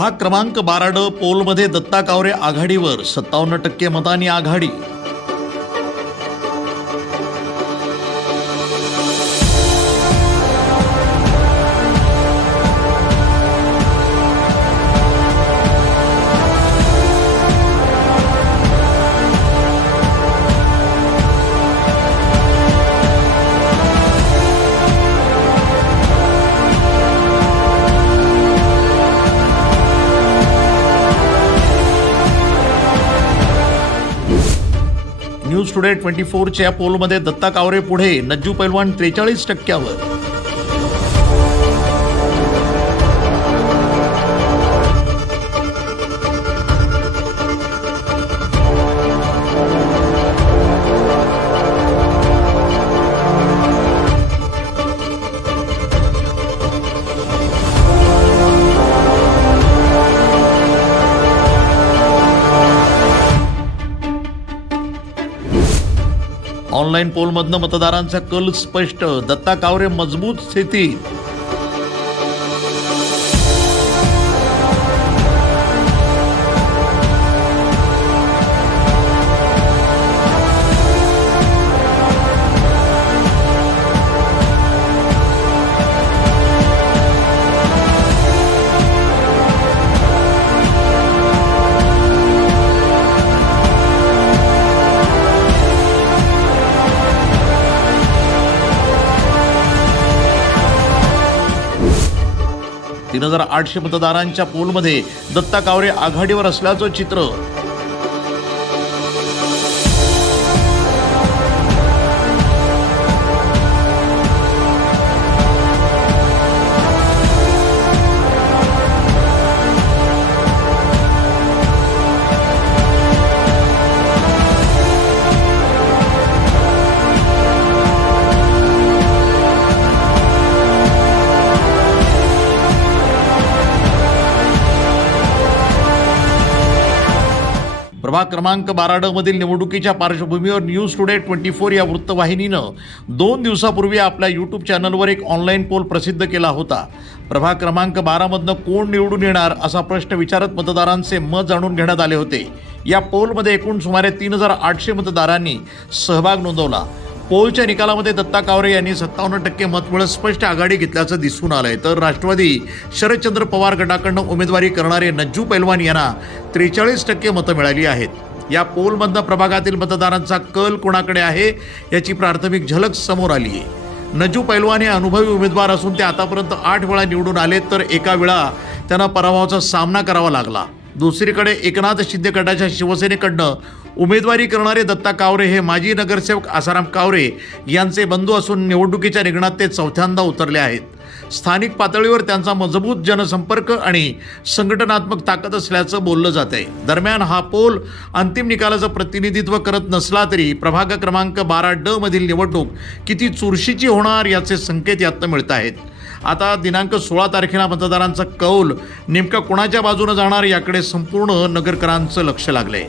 प्रभाग क्रमांक बारा ड पोलमध्ये दत्ता कावरे आघाडीवर सत्तावन्न टक्के मतांनी आघाडी. न्यूज टुडे ट्वेंटी फोरच्या पोलमध्ये दत्ता कावरे पुढे नज्जू पैलवान त्रेचाळीस टक्क्यावर. ऑनलाईन पोलमधनं मतदारांचा कल स्पष्ट. दत्ता कावरे मजबूत स्थिती तीन हजार आठशे मतदारांच्या पोलमध्ये दत्ता कावरे आघाडीवर असल्याचं चित्र. प्रभाग क्रमांक बारा ड मधील निवडणुकीच्या पार्श्वभूमीवर न्यूज टुडे ट्वेंटी फोर या वृत्तवाहिनीनं दोन दिवसापूर्वी आपल्या यूट्यूब चॅनलवर एक ऑनलाईन पोल प्रसिद्ध केला होता. प्रभाग क्रमांक बारामधनं कोण निवडून येणार असा प्रश्न विचारत मतदारांचे मत जाणून घेण्यात आले होते. या पोलमध्ये एकूण सुमारे तीन हजार आठशे मतदारांनी सहभाग नोंदवला. पोलच्या निकालामध्ये दत्ता कावरे यांनी सत्तावन्न टक्के मत स्पष्ट आघाडी घेतल्याचं दिसून आलंय. तर राष्ट्रवादी शरदचंद्र पवार गटाकडनं उमेदवारी करणारे नज्जू पैलवान यांना त्रेचाळीस टक्के मतं मिळाली आहेत. या पोलमधनं प्रभागातील मतदारांचा कल कोणाकडे आहे याची प्राथमिक झलक समोर आली आहे. नजू पैलवान हे अनुभवी उमेदवार असून ते आतापर्यंत आठ वेळा निवडून आले तर एका वेळा त्यांना पराभवाचा सामना करावा लागला. दुसरीकडे एकनाथ शिंदे गटाच्या शिवसेनेकडनं उमेदवारी करणारे दत्ता कावरे हे माजी नगरसेवक आसाराम कावरे यांचे बंधू असून निवडणुकीच्या रिंगणात ते चौथ्यांदा उतरले आहेत. स्थानिक पातळीवर त्यांचा मजबूत जनसंपर्क आणि संघटनात्मक ताकद असल्याचं बोललं जात आहे. दरम्यान हा पोल अंतिम निकालाचं प्रतिनिधित्व करत नसला तरी प्रभाग क्रमांक बारा ड मधील निवडणूक किती चुरशीची होणार याचे संकेत यातनं मिळत आहेत. आता दिनांक सोळा तारखेला मतदारांचा कौल नेमका कोणाच्या बाजूने जाणार याकडे संपूर्ण नगरकरांचं लक्ष लागलंय.